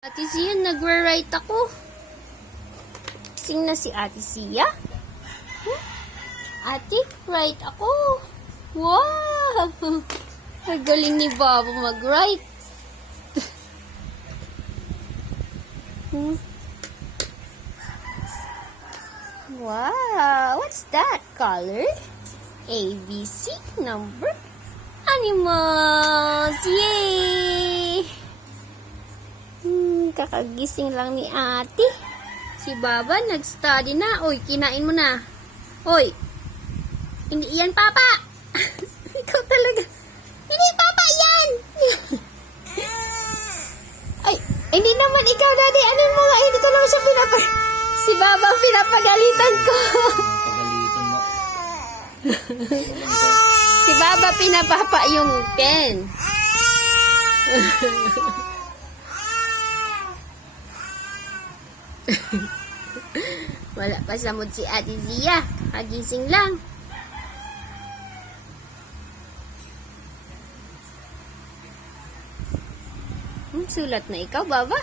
Ate Zia, nagre-write ako. Sing na si Ate Zia. Ate, write ako. Wow! Ang galing ni Baba mag-write. Wow! What's that color? ABC number? Animals! Yay! Kakagising lang ni ate. Si Baba nag-study na. Oy, kinain mo na. Oy, hindi yan papa. Ikaw talaga. Hindi papa yan. Ay, hindi naman ikaw, daddy. Ano mo nga? Dito lang siya si Baba pinapagalitan ko. Pagalitan mo. Si Baba pinapapa yung pen. Wala pa sa mood si Ate Zia. Kagising lang. Sulat na ikaw, Baba.